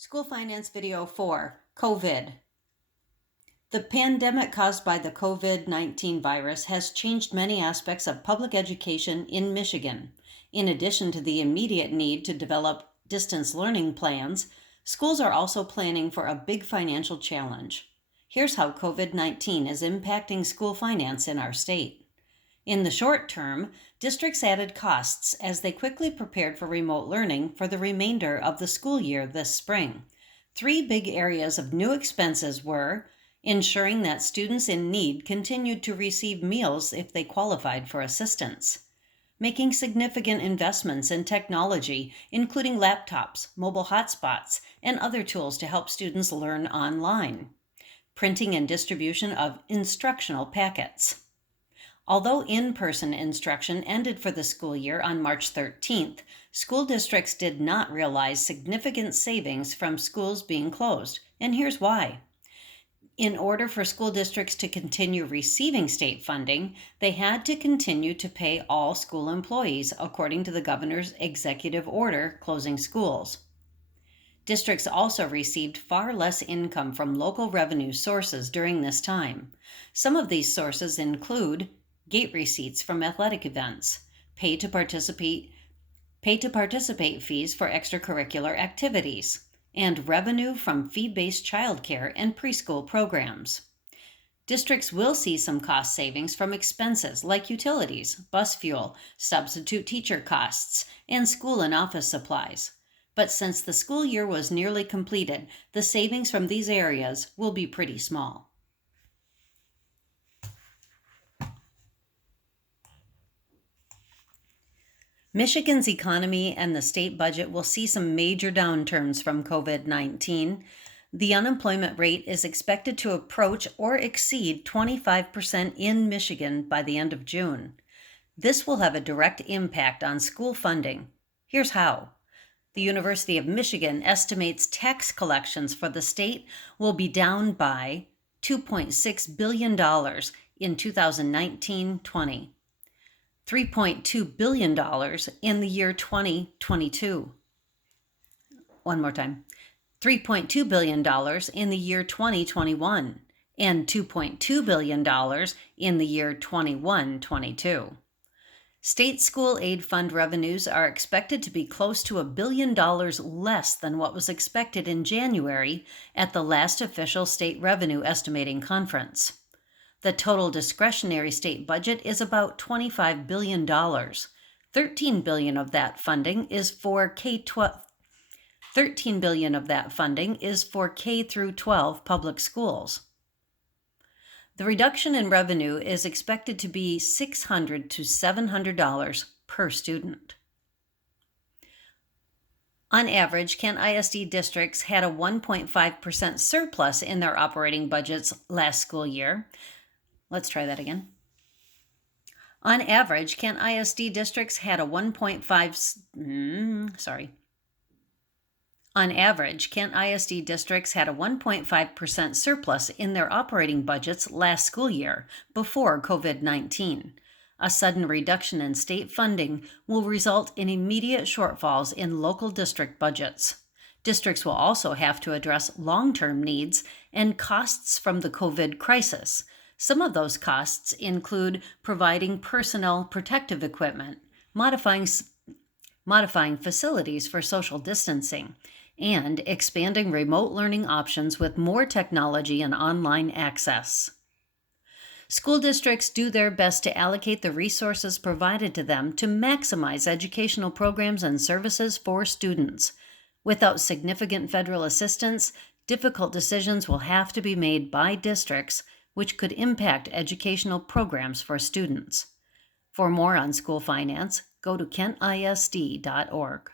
School Finance Video 4, COVID. The pandemic caused by the COVID-19 virus has changed many aspects of public education in Michigan. In addition to the immediate need to develop distance learning plans, schools are also planning for a big financial challenge. Here's how COVID-19 is impacting school finance in our state. In the short term, districts added costs as they quickly prepared for remote learning for the remainder of the school year this spring. Three big areas of new expenses were ensuring that students in need continued to receive meals if they qualified for assistance, making significant investments in technology, including laptops, mobile hotspots, and other tools to help students learn online, printing and distribution of instructional packets. Although in-person instruction ended for the school year on March 13th, school districts did not realize significant savings from schools being closed, and here's why. In order for school districts to continue receiving state funding, they had to continue to pay all school employees according to the governor's executive order closing schools. Districts also received far less income from local revenue sources during this time. Some of these sources include gate receipts from athletic events, pay to participate fees for extracurricular activities, and revenue from fee-based childcare and preschool programs. Districts will see some cost savings from expenses like utilities, bus fuel, substitute teacher costs, and school and office supplies. But since the school year was nearly completed, the savings from these areas will be pretty small. Michigan's economy and the state budget will see some major downturns from COVID-19. The unemployment rate is expected to approach or exceed 25% in Michigan by the end of June. This will have a direct impact on school funding. Here's how. The University of Michigan estimates tax collections for the state will be down by $2.6 billion in 2019-20. $3.2 billion in the year 2022. One more time. $3.2 billion in the year 2021 and $2.2 billion in the year 21-22. State school aid fund revenues are expected to be close to $1 billion less than what was expected in January at the last official state revenue estimating conference. The total discretionary state budget is about $25 billion. $13 billion of that funding is for K-12. $13 billion of that funding is for K through 12 public schools. The reduction in revenue is expected to be $600 to $700 per student. On average, Kent ISD districts had a 1.5% surplus in their operating budgets last school year. Let's try that again. On average, Kent ISD districts had a 1.5% surplus in their operating budgets last school year before COVID-19. A sudden reduction in state funding will result in immediate shortfalls in local district budgets. Districts will also have to address long-term needs and costs from the COVID crisis. Some of those costs include providing personnel protective equipment, modifying facilities for social distancing, and expanding remote learning options with more technology and online access. School districts do their best to allocate the resources provided to them to maximize educational programs and services for students. Without significant federal assistance, difficult decisions will have to be made by districts, which could impact educational programs for students. For more on school finance, go to kentisd.org.